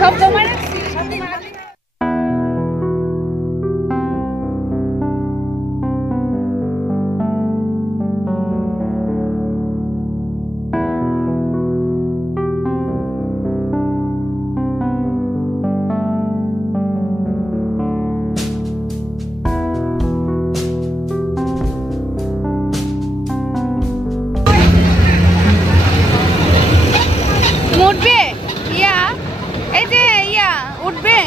সব তোমার উঠবে ইয়া এই যে ইয়া উঠবে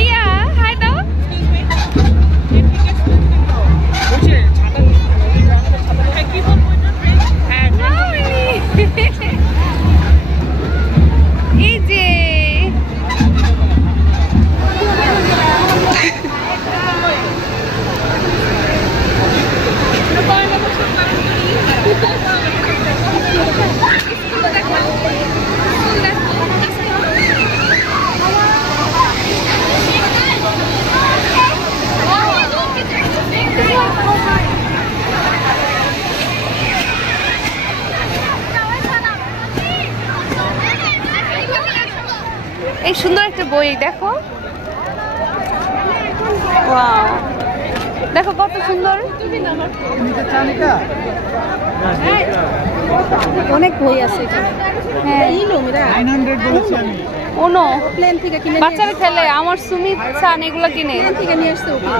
ইয়া হাই দাও এই যে এই সুন্দর একটা বই দেখো ওয়াও দেখো কত সুন্দর অনেক বই আছে এখানে হ্যাঁ ওনো প্লেন থেকে কিনে বাচ্চারা খেলে আমার সুমিত সান এগুলো কিনে প্লেন থেকে নিয়ে আসছে ওকে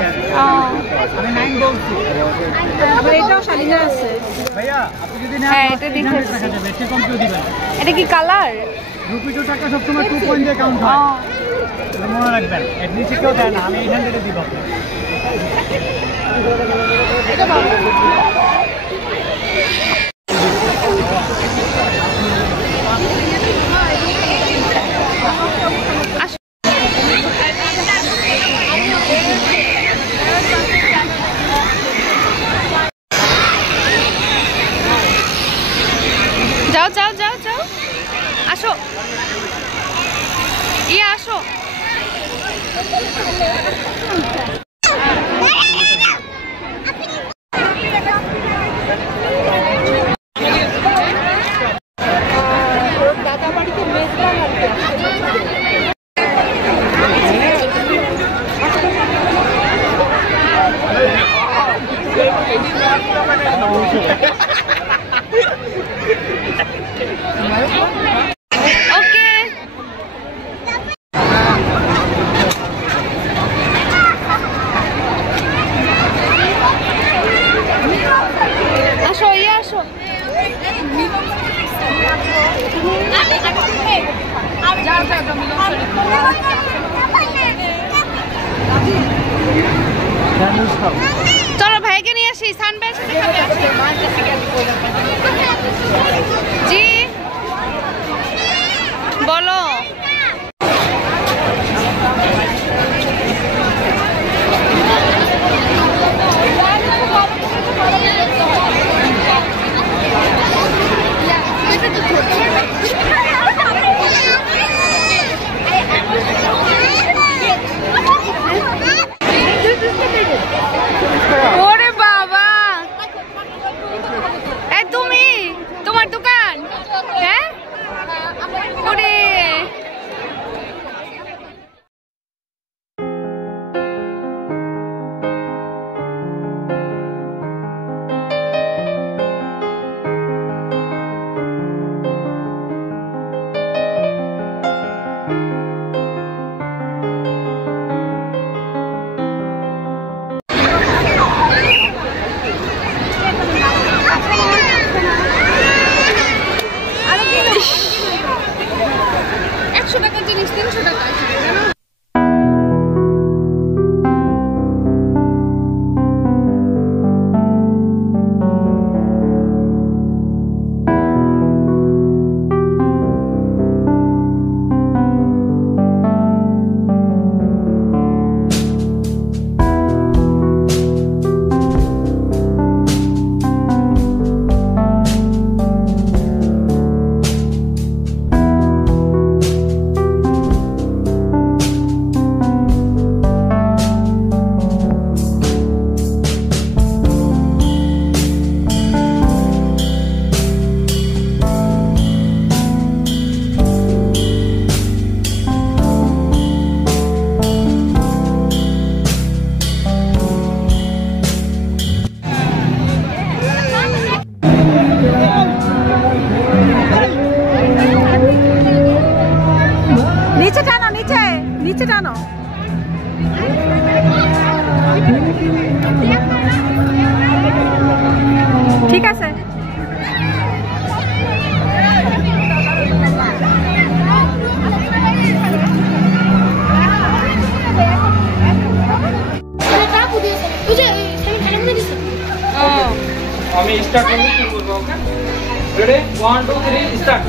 আবার এটাও শালিনা আছে ভাইয়া আপনি যদি না হ্যাঁ এটা দেখতে বেশি কম করে দিবেন এটা কি কালার রুপিটো টাকা সব সময় 2 পয়েন্ট দিয়ে কাউন্ট হয় এটা মনে রাখবেন এর নিচে কেউ দেয় না আমি 800 এ দিব এটা ভালো যাও যাও যাও যাও আসো ইয়া আসো দাদা বাড়িতে মেজবান ওকে আসো ইয়ে আসো চলো ভাইকে নিয়ে আসি সানবাই সাথে জি বলো ওরে বাবা এ তুমি তোমার দোকান হ্যাঁ ওরে নিচে টানো। ঠিক আছে। আমি স্টার্ট করব, শুরু করব। Okay ready 1 2 3 start.